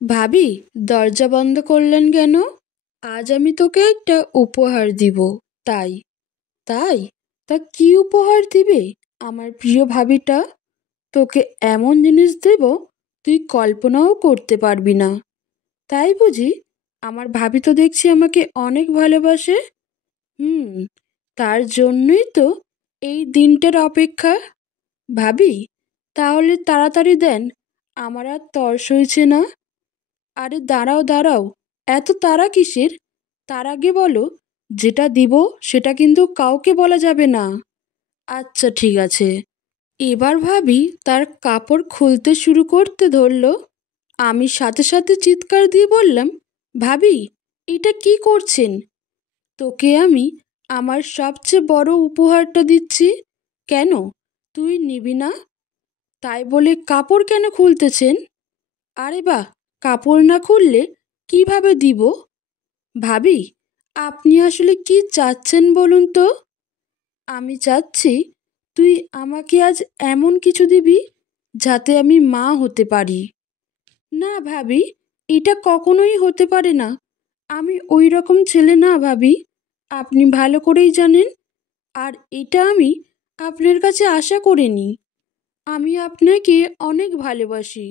ভাবি, দরজা বন্ধ করলেন কেন? আজ আমি তোকে একটা উপহার দিব। তাই। তাই? তা কি উপহার দিবে আমার প্রিয় ভাবিটা? তোকে এমন জিনিস দেব তুই কল্পনাও করতে পারবি না। তাই বুঝি? আমার ভাবি তো দেখছি আমাকে অনেক ভালোবাসে। হুম, তার জন্যই তো এই দিনটার অপেক্ষা। ভাবি, তাহলে তাড়াতাড়ি দেন, আমার আর তর সইছে না। আরে দাঁড়াও দাঁড়াও, এত তাড়া কিসের? তার আগে বলো, যেটা দিব সেটা কিন্তু কাউকে বলা যাবে না। আচ্ছা ঠিক আছে। এবার ভাবি তার কাপড় খুলতে শুরু করতে ধরলো। আমি সাথে সাথে চিৎকার দিয়ে বললাম, ভাবি, এটা কি করছেন? তোকে আমি আমার সবচেয়ে বড় উপহারটা দিচ্ছি। কেন, তুই নিবি না? তাই বলে কাপড় কেন খুলতেছেন? আরে বাহ, কাপড় না খুললে কিভাবে দিব? ভাবি, আপনি আসলে কি চাচ্ছেন বলুন তো? আমি চাচ্ছি তুই আমাকে আজ এমন কিছু দিবি যাতে আমি মা হতে পারি। না ভাবি, এটা কখনোই হতে পারে না। আমি ওই রকম ছেলে না ভাবি, আপনি ভালো করেই জানেন। আর এটা আমি আপনার কাছে আশা করিনি। আমি আপনাকে অনেক ভালোবাসি,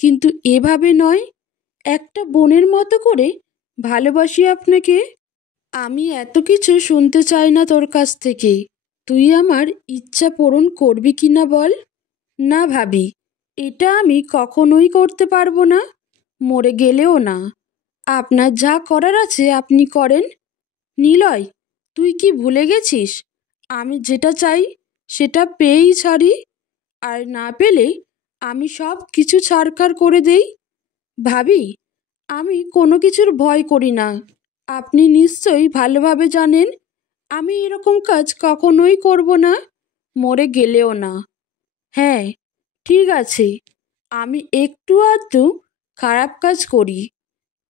কিন্তু এভাবে নয়। একটা বোনের মতো করে ভালোবাসি আপনাকে। আমি এত কিছু শুনতে চাই না তোর কাছ থেকে। তুই আমার ইচ্ছা পূরণ করবি কি না বল? না ভাবি, এটা আমি কখনোই করতে পারবো না, মরে গেলেও না। আপনার যা করার আছে আপনি করেন। নিলয়, তুই কি ভুলে গেছিস আমি যেটা চাই সেটা পেয়েই ছাড়ি, আর না পেলে আমি সব কিছু ছাড়খাড় করে দেই। ভাবি, আমি কোনো কিছুর ভয় করি না। আপনি নিশ্চয়ই ভালোভাবে জানেন আমি এরকম কাজ কখনোই করব না, মরে গেলেও না। হ্যাঁ, ঠিক আছে, আমি একটু আধটু খারাপ কাজ করি,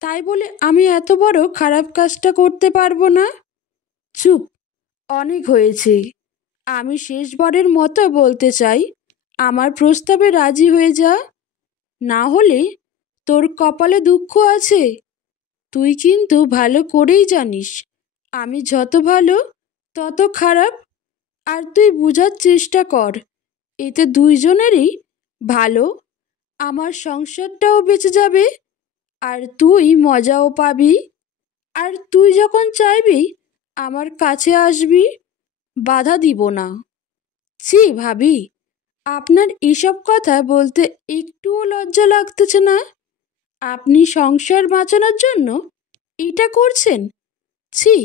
তাই বলে আমি এত বড় খারাপ কাজটা করতে পারবো না? চুপ, অনেক হয়েছে। আমি শেষবারের মতো বলতে চাই, আমার প্রস্তাবে রাজি হয়ে যা। না হলে তোর কপালে দুঃখ আছে। তুই কিন্তু ভালো করেই জানিস আমি যত ভালো তত খারাপ। আর তুই বোঝার চেষ্টা কর, এতে দুইজনেরই ভালো। আমার সংসারটাও বেঁচে যাবে, আর তুই মজাও পাবি। আর তুই যখন চাইবি আমার কাছে আসবি, বাধা দিব না। ছি ভাবি, আপনার এসব কথা বলতে একটুও লজ্জা লাগতেছে না? আপনি সংসার বাঁচানোর জন্য এটা করছেন? ছি,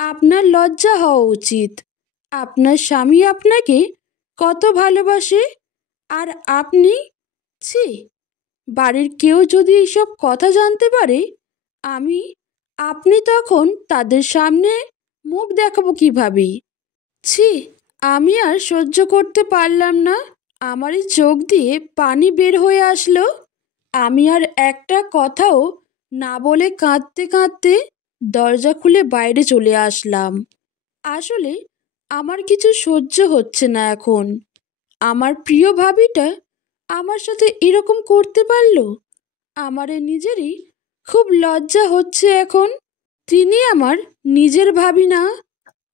আপনার লজ্জা হওয়া উচিত। আপনার স্বামী আপনাকে কত ভালোবাসে, আর আপনি? ছি, বাড়ির কেউ যদি এইসব কথা জানতে পারে, আমি আপনি তখন তাদের সামনে মুখ দেখাবো কিভাবে? ছি, আমি আর সহ্য করতে পারলাম না। আমারই চোখ দিয়ে পানি বের হয়ে আসলো। আমি আর একটা কথাও না বলে কাঁদতে কাঁদতে দরজা খুলে বাইরে চলে আসলাম। আসলে আমার কিছু সহ্য হচ্ছে না এখন। আমার প্রিয় ভাবিটা আমার সাথে এরকম করতে পারলো। আমারে নিজেরই খুব লজ্জা হচ্ছে এখন। তিনি আমার নিজের ভাবি না,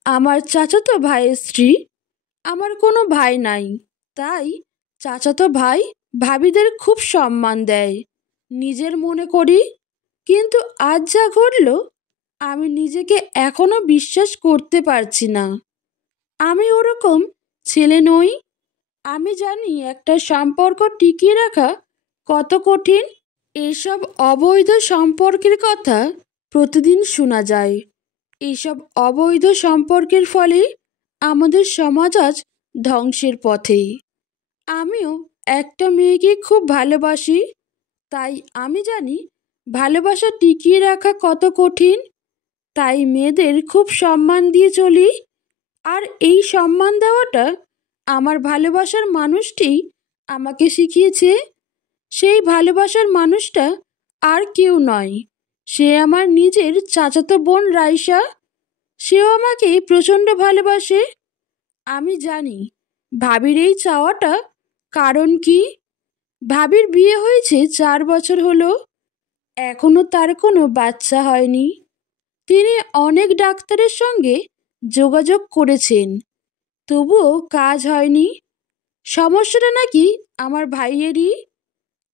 আমার চাচাতো ভাইয়ের স্ত্রী। আমার কোনো ভাই নাই, তাই চাচাতো ভাই ভাবিদের খুব সম্মান দেয়, নিজের মনে করি। কিন্তু আজ যা ঘটল, আমি নিজেকে এখনো বিশ্বাস করতে পারছি না। আমি ওরকম ছেলে নই। আমি জানি একটা সম্পর্ক টিকিয়ে রাখা কত কঠিন। এসব অবৈধ সম্পর্কের কথা প্রতিদিন শোনা যায়। এইসব অবৈধ সম্পর্কের ফলে আমাদের সমাজ আজ ধ্বংসের পথে। আমিও একটা মেয়েকে খুব ভালোবাসি, তাই আমি জানি ভালোবাসা টিকিয়ে রাখা কত কঠিন। তাই মেয়েদের খুব সম্মান দিয়ে চলি। আর এই সম্মান দেওয়াটা আমার ভালোবাসার মানুষটি আমাকে শিখিয়েছে। সেই ভালোবাসার মানুষটা আর কেউ নয়, সে আমার নিজের চাচাতো বোন রাইসা। সেও আমাকে প্রচণ্ড ভালোবাসে। আমি জানি ভাবির এই চাওয়াটা কারণ কি। ভাবির বিয়ে হয়েছে 4 বছর হলো, এখনো তার কোনো বাচ্চা হয়নি। তিনি অনেক ডাক্তারের সঙ্গে যোগাযোগ করেছেন, তবুও কাজ হয়নি। সমস্যাটা নাকি আমার ভাইয়েরই।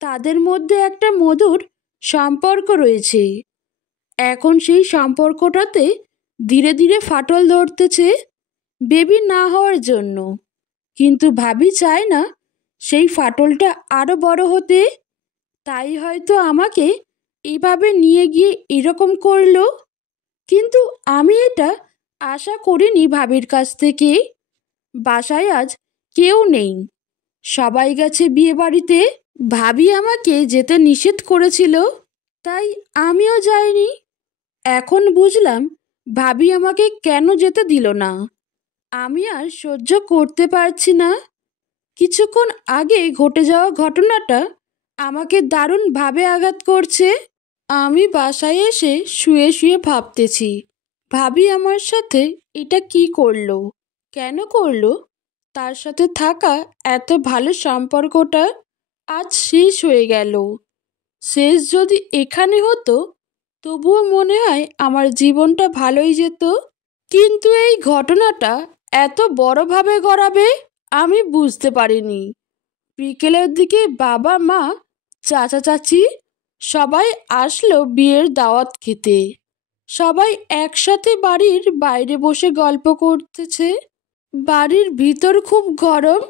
তাদের মধ্যে একটা মধুর সম্পর্ক রয়েছে। এখন সেই সম্পর্কটাতে ধীরে ধীরে ফাটল ধরতেছে বেবি না হওয়ার জন্য। কিন্তু ভাবি চায় না সেই ফাটলটা আরো বড় হতে। তাই হয়তো আমাকে এভাবে নিয়ে গিয়ে এরকম করলো। কিন্তু আমি এটা আশা করিনি ভাবির কাছ থেকে। বাসায় আজ কেউ নেই, সবাই গেছে বিয়ে বাড়িতে। ভাবি আমাকে যেতে নিষেধ করেছিল, তাই আমিও যাইনি। এখন বুঝলাম ভাবি আমাকে কেন যেতে দিল না। আমি আর সহ্য করতে পারছি না। কিছুক্ষণ আগে ঘটে যাওয়া ঘটনাটা আমাকে দারুণভাবে আঘাত করছে। আমি বাসায় এসে শুয়ে শুয়ে ভাবতেছি, ভাবি আমার সাথে এটা কি করলো, কেন করলো? তার সাথে থাকা এত ভালো সম্পর্কটা আজ শেষ হয়ে গেল। শেষ যদি এখানে হতো, তবুও মনে হয় আমার জীবনটা ভালোই যেত। কিন্তু এই ঘটনাটা এত বড়ভাবে গড়াবে আমি বুঝতে পারিনি। বিকেলের দিকে বাবা মা চাচা চাচি সবাই আসলো বিয়ের দাওয়াত খেতে। সবাই একসাথে বাড়ির বাইরে বসে গল্প করতেছে। বাড়ির ভিতর খুব গরম।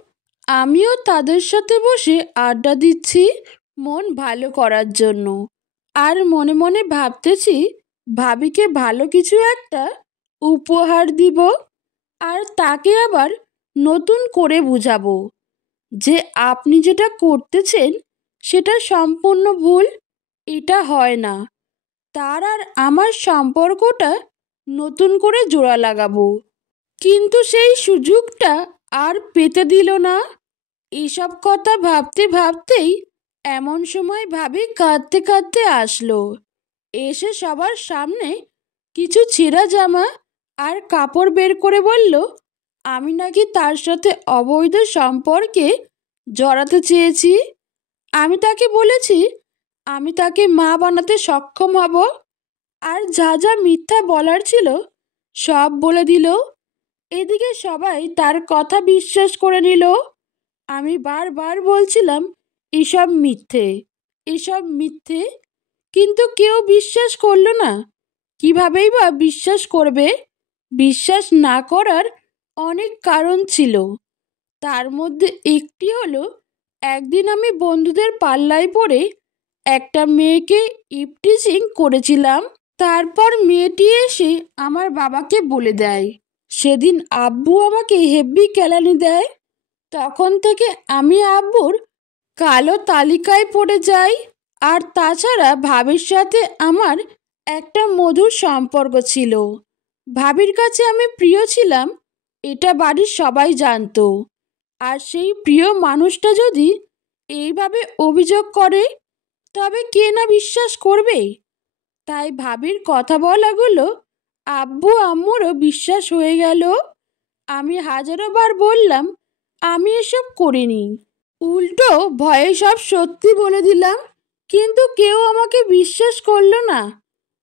আমিও তাদের সাথে বসে আড্ডা দিচ্ছি মন ভালো করার জন্য। আর মনে মনে ভাবতেছি ভাবিকে ভালো কিছু একটা উপহার দিব, আর তাকে আবার নতুন করে বুঝাবো যে আপনি যেটা করতেছেন সেটা সম্পূর্ণ ভুল, এটা হয় না। তার আর আমার সম্পর্কটা নতুন করে জোড়া লাগাবো। কিন্তু সেই সুযোগটা আর পেতে দিল না। এসব কথা ভাবতে ভাবতেই এমন সময় ভাবি কাঁদতে কাঁদতে আসলো। এসে সবার সামনে কিছু ছেঁড়া জামা আর কাপড় বের করে বলল আমি নাকি তার সাথে অবৈধ সম্পর্কে জড়াতে চেয়েছি। আমি তাকে বলেছি আমি তাকে মা বানাতে সক্ষম হব, আর যা যা মিথ্যা বলার ছিল সব বলে দিল। এদিকে সবাই তার কথা বিশ্বাস করে নিল। আমি বারবার বলছিলাম এসব মিথ্যে, এসব মিথ্যে, কিন্তু কেউ বিশ্বাস করলো না। কিভাবেই বা বিশ্বাস করবে? বিশ্বাস না করার অনেক কারণ ছিল। তার মধ্যে একটি হলো, একদিন আমি বন্ধুদের পাল্লায় পড়ে একটা মেয়েকে ইভটিজিং করেছিলাম। তারপর মেয়েটি এসে আমার বাবাকে বলে দেয়। সেদিন আব্বু আমাকে হেব্বি কেলানি দেয়। তখন থেকে আমি আব্বুর কালো তালিকায় পড়ে যাই। আর তাছাড়া ভাবির সাথে আমার একটা মধুর সম্পর্ক ছিল। ভাবির কাছে আমি প্রিয় ছিলাম, এটা বাড়ির সবাই জানতো। আর সেই প্রিয় মানুষটা যদি এইভাবে অভিযোগ করে, তবে কে না বিশ্বাস করবে? তাই ভাবির কথা বলাগুলো আব্বু আম্মুরও বিশ্বাস হয়ে গেল। আমি হাজারো বার বললাম আমি এসব করিনি, উল্টো ভয়ে সব সত্যি বলে দিলাম। কিন্তু কেউ আমাকে বিশ্বাস করলো না।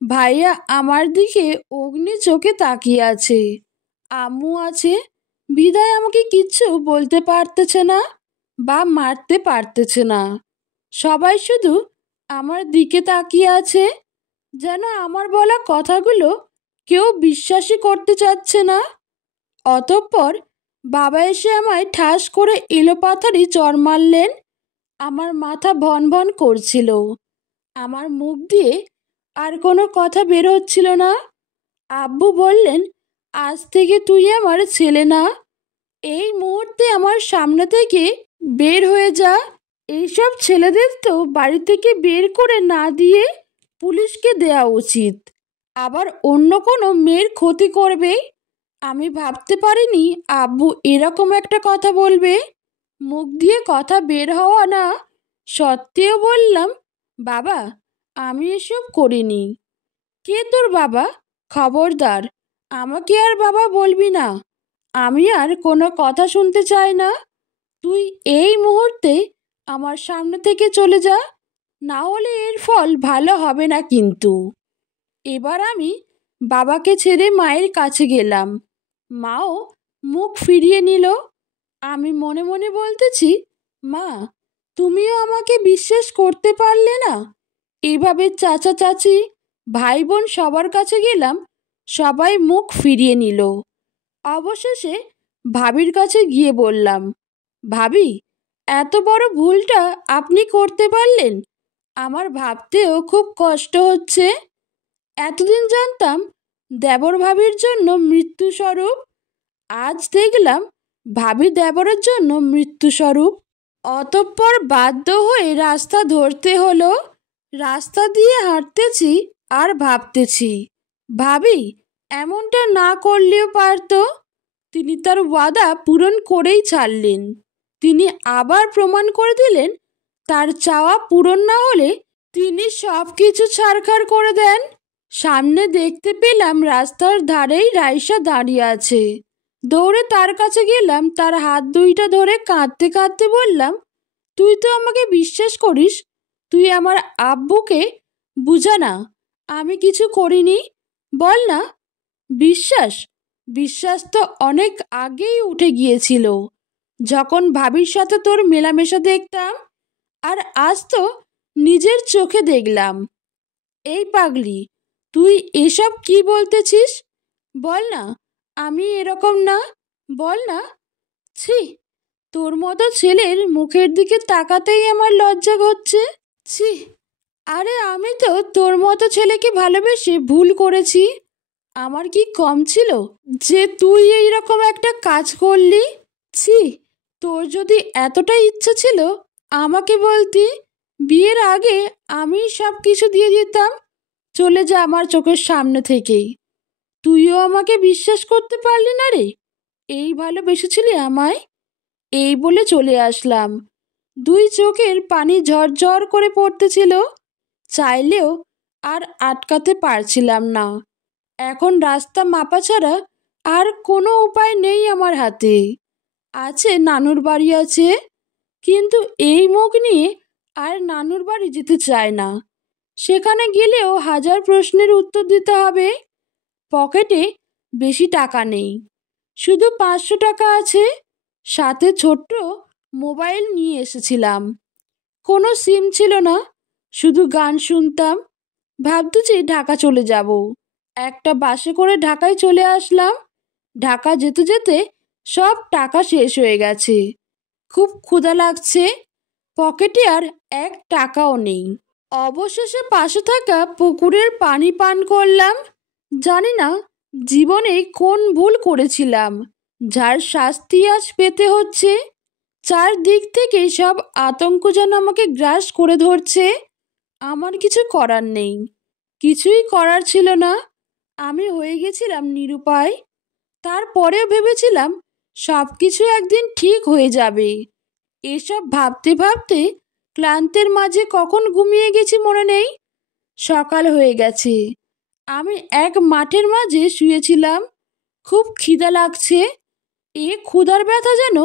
ভাইয়া আমার দিকে অগ্নি চোখে তাকিয়ে আছে, আম্মু আছে, বিদায় আমাকে কিচ্ছু বলতে পারতেছে না বা মারতে পারতেছে না। সবাই শুধু আমার দিকে তাকিয়ে আছে, যেন আমার বলা কথাগুলো কেউ বিশ্বাসই করতে চাচ্ছে না। অতঃপর বাবা এসে আমায় ঠাস করে এলোপাথারি চড় মারলেন। আমার মাথা ভন ভন করছিল, আমার মুখ দিয়ে আর কোনো কথা বের হচ্ছিল না। আব্বু বললেন আজ থেকে তুই আমার ছেলে না, এই মুহূর্তে আমার সামনে থেকে বের হয়ে যা। এইসব ছেলেদের তো বাড়ি থেকে বের করে না দিয়ে পুলিশকে দেওয়া উচিত, আবার অন্য কোনো মেয়ের ক্ষতি করবে। আমি ভাবতে পারিনি আব্বু এরকম একটা কথা বলবে। মুখ দিয়ে কথা বের হওয়া না সত্ত্বেও বললাম বাবা আমি এসব করিনি। কে তোর বাবা? খবরদার আমাকে আর বাবা বলবি না। আমি আর কোনো কথা শুনতে চাই না। তুই এই মুহূর্তে আমার সামনে থেকে চলে যা, না হলে এর ফল ভালো হবে না কিন্তু। এবার আমি বাবাকে ছেড়ে মায়ের কাছে গেলাম। মাও মুখ ফিরিয়ে নিল। আমি মনে মনে বলতেছি, মা, তুমিও আমাকে বিশ্বাস করতে পারলে না। এইভাবে চাচা চাচি ভাই বোন সবার কাছে গেলাম, সবাই মুখ ফিরিয়ে নিল। অবশেষে ভাবির কাছে গিয়ে বললাম, ভাবি, এত বড় ভুলটা আপনি করতে পারলেন? আমার ভাবতেও খুব কষ্ট হচ্ছে। এতদিন জানতাম দেবর ভাবির জন্য মৃত্যুস্বরূপ, আজ দেখলাম ভাবি দেবরের জন্য মৃত্যুস্বরূপ। অতঃপর বাধ্য হয়ে রাস্তা ধরতে হলো। রাস্তা দিয়ে হাঁটতেছি আর ভাবতেছি, ভাবি এমনটা না করলেও পারতো। তিনি তার ওয়াদা পূরণ করেই ছাড়লেন। তিনি আবার প্রমাণ করে দিলেন তার চাওয়া পূরণ না হলে তিনি সব কিছু ছাড়খাড় করে দেন। সামনে দেখতে পেলাম রাস্তার ধারেই রাইসা দাঁড়িয়ে আছে। দৌড়ে তার কাছে গেলাম, তার হাত দুইটা ধরে কাঁদতে কাঁদতে বললাম, তুই তো আমাকে বিশ্বাস করিস, তুই আমার আব্বুকে বুঝা না আমি কিছু করিনি। বল না। বিশ্বাস? বিশ্বাস তো অনেক আগেই উঠে গিয়েছিল, যখন ভাবির সাথে তোর মেলামেশা দেখতাম, আর আজ তো নিজের চোখে দেখলাম। এই পাগলি, তুই এসব কি বলতেছিস? বল না আমি এরকম না, বল না। ছি, তোর মতো ছেলের মুখের দিকে তাকাতেই আমার লজ্জা হচ্ছে। ছি, আরে আমি তো তোর মতো ছেলেকে ভালোবেসে ভুল করেছি। আমার কি কম ছিল যে তুই এই রকম একটা কাজ করলি? ছি, তোর যদি এতটা ইচ্ছা ছিল আমাকে বলতি, বিয়ের আগে আমি সব কিছু দিয়ে দিতাম। চলে যা আমার চোখের সামনে থেকেই। তুইও আমাকে বিশ্বাস করতে পারলি না রে। এই ভালোবেসেছিলি আমায়? এই বলে চলে আসলাম। দুই চোখের পানি ঝরঝর করে পড়তেছিল, চাইলেও আর আটকাতে পারছিলাম না। এখন রাস্তা মাপা ছাড়া আর কোনো উপায় নেই আমার হাতে। আছে নানুর বাড়ি আছে, কিন্তু এই মুখ নিয়ে আর নানুর বাড়ি যেতে চায় না। সেখানে গেলেও হাজার প্রশ্নের উত্তর দিতে হবে। পকেটে বেশি টাকা নেই, শুধু 500 টাকা আছে। সাথে ছোট্ট মোবাইল নিয়ে এসেছিলাম। কোনো সিম ছিল না, শুধু গান শুনতাম। ভাবতেছি ঢাকা চলে যাব। একটা বাসে করে ঢাকায় চলে আসলাম। ঢাকা যেতে যেতে সব টাকা শেষ হয়ে গেছে। খুব ক্ষুধা লাগছে, পকেটে আর 1 টাকাও নেই। অবশেষে পাশে থাকা পুকুরের পানি পান করলাম। জানি না জীবনে কোন ভুল করেছিলাম, যার শাস্তি আজ পেতে হচ্ছে। চারদিক থেকে সব আতঙ্ক যেন আমাকে গ্রাস করে ধরছে। আমার কিছু করার নেই, কিছুই করার ছিল না। আমি হয়ে গেছিলাম নিরুপায়। তারপরেও ভেবেছিলাম সব কিছু একদিন ঠিক হয়ে যাবে। এসব ভাবতে ভাবতে ক্লান্তের মাঝে কখন ঘুমিয়ে গেছি মনে নেই। সকাল হয়ে গেছে। আমি এক মাঠের মাঝে শুয়েছিলাম। খুব খিদা লাগছে। এ ক্ষুধার ব্যথা যেন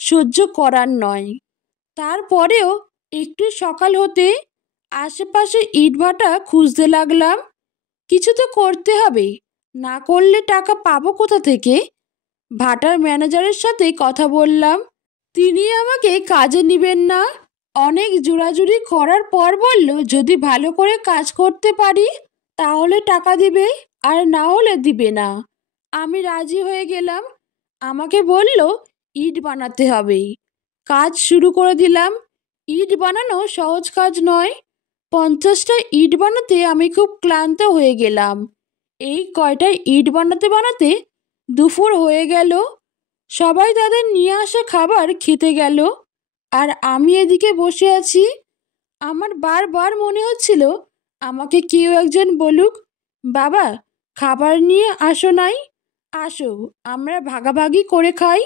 সহ্য করার নয়। তারপরেও একটু সকাল হতে আশেপাশে ইটভাটা খুঁজতে লাগলাম। কিছু তো করতে হবে, না করলে টাকা পাবো কোথা থেকে? ভাটার ম্যানেজারের সাথে কথা বললাম। তিনি আমাকে কাজে নেবেন না। অনেক জোরাজুরি করার পর বলল, যদি ভালো করে কাজ করতে পারি তাহলে টাকা দিবে, আর না হলে দিবে না। আমি রাজি হয়ে গেলাম। আমাকে বলল ইট বানাতে হবে। কাজ শুরু করে দিলাম। ইট বানানো সহজ কাজ নয়। 50টা ইট বানাতে আমি খুব ক্লান্ত হয়ে গেলাম। এই কয়টা ইট বানাতে বানাতে দুপুর হয়ে গেল। সবাই তাদের নিয়ে আসা খাবার খেতে গেল, আর আমি এদিকে বসে আছি। আমার বারবার মনে হচ্ছিল আমাকে কেউ একজন বলুক, বাবা খাবার নিয়ে আসো নাই, আসো আমরা ভাগাভাগি করে খাই।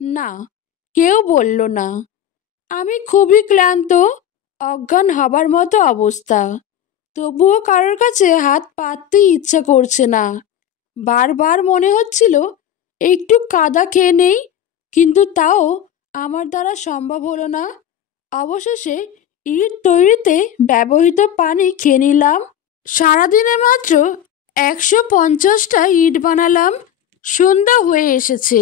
না, কেউ বলল না। আমি খুবই ক্লান্ত, অজ্ঞান হবার মতো অবস্থা। তবুও কারোর কাছে হাত পাততেই ইচ্ছা করছে না। বারবার মনে হচ্ছিল একটু কাদা খেয়ে নেই, কিন্তু তাও আমার দ্বারা সম্ভব হলো না। অবশেষে ইট তৈরিতে ব্যবহৃত পানি খেয়ে নিলাম। সারাদিনে মাত্র 150টা ইট বানালাম। সন্ধ্যা হয়ে এসেছে।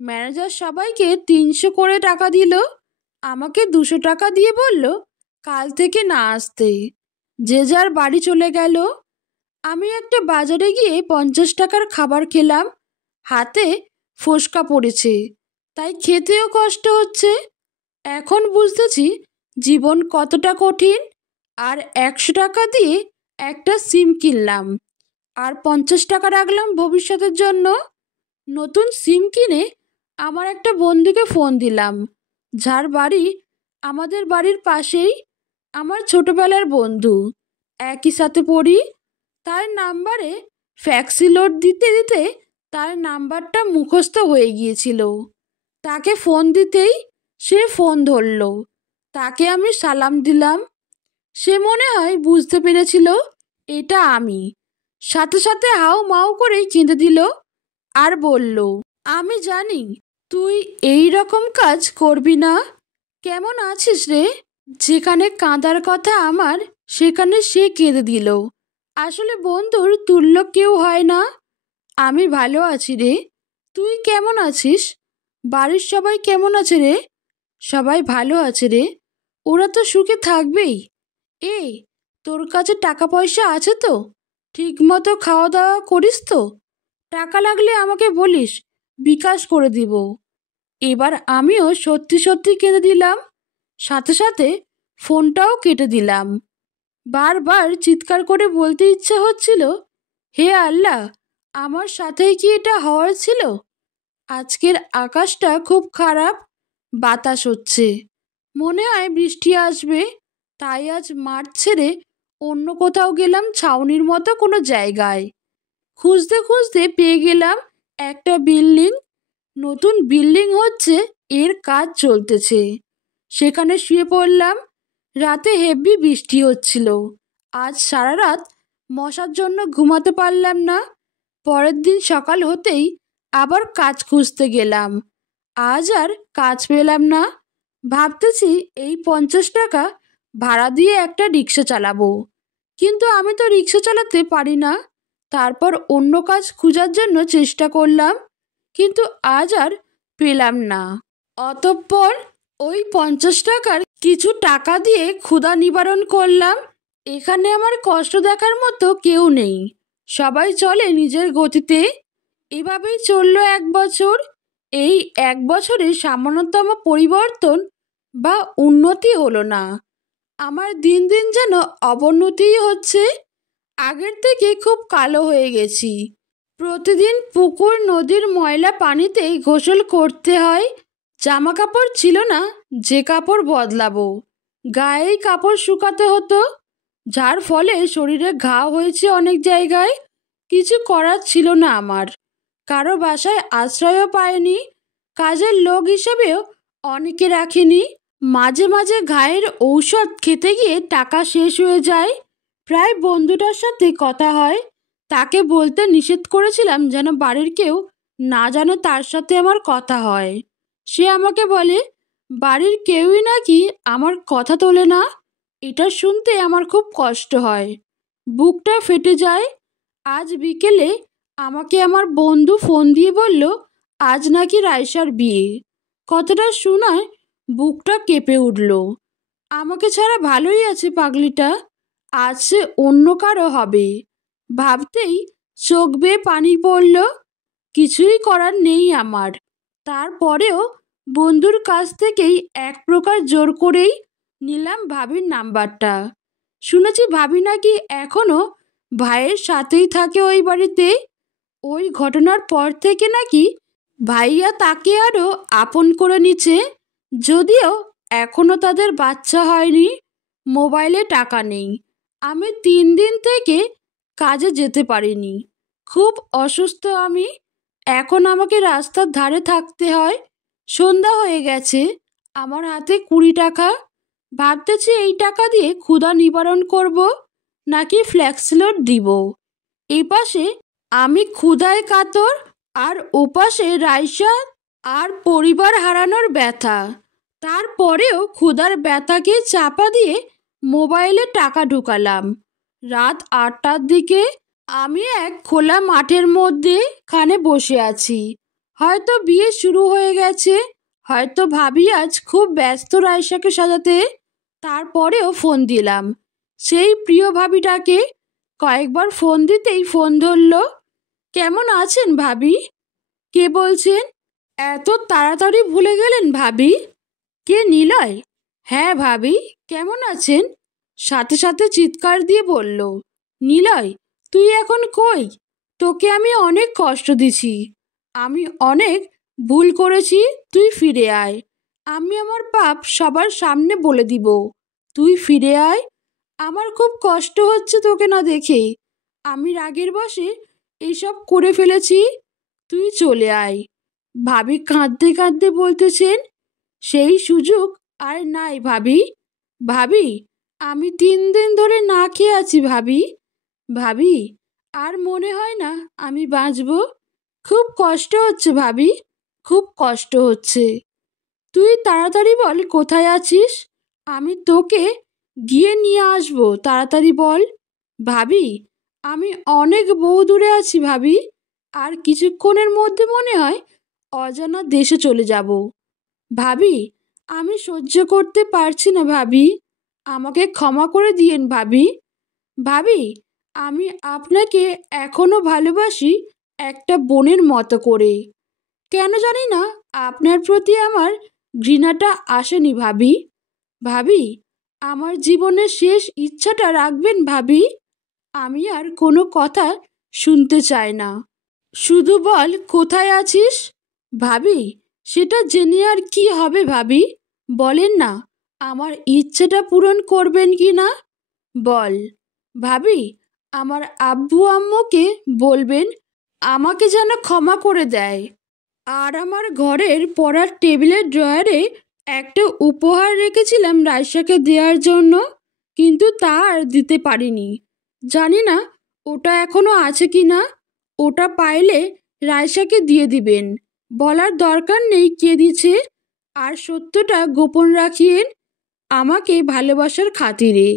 ম্যানেজার সবাইকে 300 করে টাকা দিল। আমাকে 200 টাকা দিয়ে বলল কাল থেকে না আসতে। যে যার বাড়ি চলে গেল। আমি একটা বাজারে গিয়ে 50 টাকার খাবার খেলাম। হাতে ফোসকা পড়েছে, তাই খেতেও কষ্ট হচ্ছে। এখন বুঝতেছি জীবন কতটা কঠিন। আর 100 টাকা দিয়ে একটা সিম কিনলাম, আর 50 টাকা রাখলাম ভবিষ্যতের জন্য। নতুন সিম কিনে আমার একটা বন্ধুকে ফোন দিলাম, যার বাড়ি আমাদের বাড়ির পাশেই। আমার ছোটবেলার বন্ধু, একই সাথে পড়ি। তার নাম্বারে ফ্যাক্সি লোড দিতে দিতে তার নাম্বারটা মুখস্থ হয়ে গিয়েছিল। তাকে ফোন দিতেই সে ফোন ধরল। তাকে আমি সালাম দিলাম। সে মনে হয় বুঝতে পেরেছিল এটা আমি। সাথে সাথে হাউ মাউ করে কেঁদে দিল আর বলল, আমি জানি তুই এই রকম কাজ করবি না। কেমন আছিস রে? যেখানে কাঁদার কথা আমার, সেখানে সে কেঁদে দিল। আসলে বন্ধুর তুল্য কেউ হয় না। আমি ভালো আছি রে। তুই কেমন আছিস? বাড়ির সবাই কেমন আছে রে? সবাই ভালো আছে রে। ওরা তো সুখে থাকবেই। এ, তোর কাছে টাকা পয়সা আছে তো? ঠিক মতো খাওয়া দাওয়া করিস তো? টাকা লাগলে আমাকে বলিস, বিকাশ করে দিব। এবার আমিও সত্যি সত্যি কেঁদে দিলাম। সাথে সাথে ফোনটাও কেটে দিলাম। বারবার চিৎকার করে বলতে ইচ্ছে হচ্ছিল, হে আল্লাহ, আমার সাথেই কি এটা হওয়ার ছিল? আজকের আকাশটা খুব খারাপ, বাতাস হচ্ছে। মনে হয় বৃষ্টি আসবে। তাই আজ মাঠ ছেড়ে অন্য কোথাও গেলাম, ছাউনির মতো কোনো জায়গায়। খুঁজতে খুঁজতে পেয়ে গেলাম একটা বিল্ডিং। নতুন বিল্ডিং হচ্ছে, এর কাজ চলতেছে। সেখানে শুয়ে পড়লাম। রাতে হেভি বৃষ্টি হচ্ছিল। আজ সারা রাত মশার জন্য ঘুমাতে পারলাম না। পরের দিন সকাল হতেই আবার কাজ খুঁজতে গেলাম। আজ আর কাজ পেলাম না। ভাবতেছি এই 50 টাকা ভাড়া দিয়ে একটা রিক্সা চালাবো। কিন্তু আমি তো রিক্সা চালাতে পারি না। তারপর অন্য কাজ খোঁজার জন্য চেষ্টা করলাম, কিন্তু আজ আর পেলাম না। অতঃপর ওই 50 টাকার কিছু টাকা দিয়ে ক্ষুধা নিবারণ করলাম। এখানে আমার কষ্ট দেখার মতো কেউ নেই। সবাই চলে নিজের গতিতে। এভাবেই চলল 1 বছর। এই 1 বছরে সামান্যতম পরিবর্তন বা উন্নতি হলো না। আমার দিন দিন যেন অবনতিই হচ্ছে। আগের থেকে খুব কালো হয়ে গেছি। প্রতিদিন পুকুর নদীর ময়লা পানিতেই গোসল করতে হয়। জামা কাপড় ছিল না যে কাপড় বদলাবো। গায়েই কাপড় শুকাতে হতো, যার ফলে শরীরে ঘা হয়েছে অনেক জায়গায়। কিছু করার ছিল না আমার। কারো বাসায় আশ্রয়ও পায়নি। কাজের লোক হিসেবেও অনেকে রাখেনি। মাঝে মাঝে ঘায়ের ঔষধ খেতে গিয়ে টাকা শেষ হয়ে যায়। প্রায় বন্ধুটার সাথে কথা হয়। তাকে বলতে নিষেধ করেছিলাম যেন বাড়ির কেউ না জানে তার সাথে আমার কথা হয়। সে আমাকে বলে বাড়ির কেউই নাকি আমার কথা তোলে না। এটা শুনতে আমার খুব কষ্ট হয়, বুকটা ফেটে যায়। আজ বিকেলে আমাকে আমার বন্ধু ফোন দিয়ে বলল আজ নাকি রাইসার বিয়ে। কথাটা শোনায় বুকটা কেঁপে উঠল। আমাকে ছাড়া ভালোই আছে পাগলিটা, আজ সে অন্য কারো হবে। ভাবতেই চোখ বেয়ে পানি পড়ল। কিছুই করার নেই আমার। তারপরেও বন্ধুর কাছ থেকেই এক প্রকার জোর করেই নিলাম ভাবির নাম্বারটা। শুনেছি ভাবি নাকি এখনো ভাইয়ের সাথেই থাকে ওই বাড়িতে। ওই ঘটনার পর থেকে নাকি ভাইয়া তাকে আরও আপন করে নিচ্ছে। যদিও এখনো তাদের বাচ্চা হয়নি। মোবাইলে টাকা নেই। আমি 3 দিন থেকে কাজে যেতে পারিনি। খুব অসুস্থ আমি। এখন আমাকে রাস্তার ধারে থাকতে হয়। সন্ধ্যা হয়ে গেছে। আমার হাতে 20 টাকা। ভাবতেছি এই টাকা দিয়ে ক্ষুধা নিবারণ করব নাকি ফ্ল্যাক্সিলোড দিব। এই পাশে আমি ক্ষুধায় কাতর, আর ওপাশে রাইসা আর পরিবার হারানোর ব্যথা। তারপরেও ক্ষুধার ব্যথাকে চাপা দিয়ে মোবাইলে টাকা ঢুকালাম। রাত 8টার দিকে আমি এক খোলা মাঠের মধ্যে খানে বসে আছি। হয়তো বিয়ে শুরু হয়ে গেছে, হয়তো ভাবি আজ খুব ব্যস্ত রাইসাকে সাজাতে। তারপরেও ফোন দিলাম সেই প্রিয় ভাবিটাকে। কয়েকবার ফোন দিতেই ফোন ধরল। কেমন আছেন ভাবি? কে বলছেন? এত তাড়াতাড়ি ভুলে গেলেন ভাবি? কে, নিলয়? হ্যাঁ ভাবি, কেমন আছেন? সাথে সাথে চিৎকার দিয়ে বলল, নিলয় তুই এখন কই? তোকে আমি অনেক কষ্ট দিছি, আমি অনেক ভুল করেছি, তুই ফিরে আয়। আমি আমার পাপ সবার সামনে বলে দিব, তুই ফিরে আয়। আমার খুব কষ্ট হচ্ছে তোকে না দেখে, আমি রাগের বশে এইসব করে ফেলেছি, তুই চলে আয়। ভাবি কাঁদতে কাঁদতে বলতেছেন, সেই সুযোগ আর নাই ভাবি। ভাবি আমি 3 দিন ধরে না খেয়ে আছি ভাবি। ভাবি আর মনে হয় না আমি বাঁচব। খুব কষ্ট হচ্ছে ভাবি, খুব কষ্ট হচ্ছে। তুই তাড়াতাড়ি বল কোথায় আছিস, আমি তোকে গিয়ে নিয়ে আসবো, তাড়াতাড়ি বল। ভাবি আমি অনেক বহু দূরে আছি ভাবি, আর কিছুক্ষণের মধ্যে মনে হয় অজানা দেশে চলে যাব। ভাবি আমি সহ্য করতে পারছি না ভাবি, আমাকে ক্ষমা করে দিয়েন ভাবি। ভাবি আমি আপনাকে এখনো ভালোবাসি একটা বোনের মতো করে। কেন জানি না আপনার প্রতি আমার ঘৃণাটা আসেনি ভাবি। ভাবি আমার জীবনের শেষ ইচ্ছাটা রাখবেন ভাবি। আমি আর কোনো কথা শুনতে চাই না, শুধু বল কোথায় আছিস। ভাবি সেটা জেনে আর কি হবে ভাবি, বলেন না, আমার ইচ্ছেটা পূরণ করবেন কি না বল। ভাবি আমার আব্বু আম্মুকে বলবেন আমাকে যেন ক্ষমা করে দেয়। আর আমার ঘরের পড়ার টেবিলের ড্রয়ারে একটা উপহার রেখেছিলাম রাইসাকে দেওয়ার জন্য, কিন্তু তা আর দিতে পারিনি। জানি না ওটা এখনো আছে কি না। ওটা পাইলে রাইসাকে দিয়ে দিবেন, বলার দরকার নেই কে দিছে। আর সত্যটা গোপন রাখিয়েন আমাকে ভালোবাসার খাতিরে।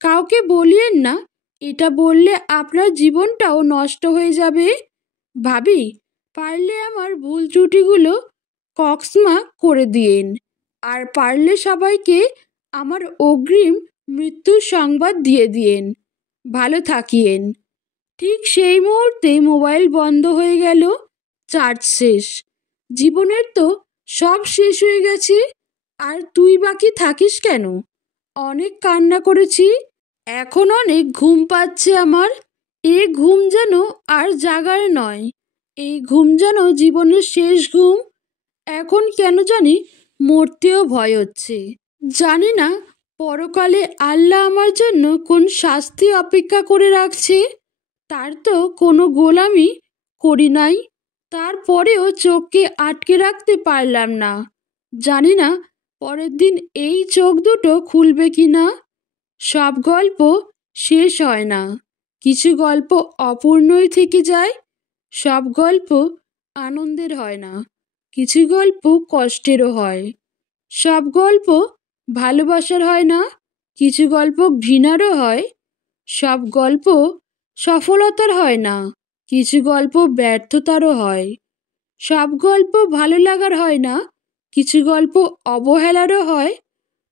কাউকে বলিয়েন না, এটা বললে আপনার জীবনটাও নষ্ট হয়ে যাবে। ভাবি পারলে আমার ভুল ত্রুটিগুলো কক্সমা করে দিয়েন, আর পারলে সবাইকে আমার অগ্রিম মৃত্যুর সংবাদ দিয়ে দিয়েন। ভালো থাকিয়েন। ঠিক সেই মুহূর্তে মোবাইল বন্ধ হয়ে গেল, চার্জ শেষ। জীবনের তো সব শেষ হয়ে গেছে, আর তুই বাকি থাকিস কেন? অনেক কান্না করেছি, এখন অনেক ঘুম পাচ্ছে আমার। এ ঘুম যেন আর জাগার নয়, এই ঘুম যেন জীবনের শেষ ঘুম। এখন কেন জানি মরতেও ভয় হচ্ছে। জানি না পরকালে আল্লাহ আমার জন্য কোন শাস্তি অপেক্ষা করে রাখছে। তার তো কোনো গোলামি করি নাই, তারপরেও চোখকে আটকে রাখতে পারলাম না। জানি না পরের দিন এই চোখ দুটো খুলবে কি না। সব গল্প শেষ হয় না, কিছু গল্প অপূর্ণই থেকে যায়। সব গল্প আনন্দের হয় না, কিছু গল্প কষ্টেরও হয়। সব গল্প ভালোবাসার হয় না, কিছু গল্প ঘৃণারও হয়। সব গল্প সফলতার হয় না, কিছু গল্প ব্যর্থতারও হয়। সব গল্প ভালো লাগার হয় না, কিছু গল্প অবহেলারও হয়।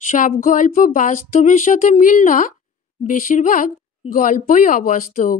সব গল্প বাস্তবের সাথে মিল না, বেশিরভাগ গল্পই অবাস্তব।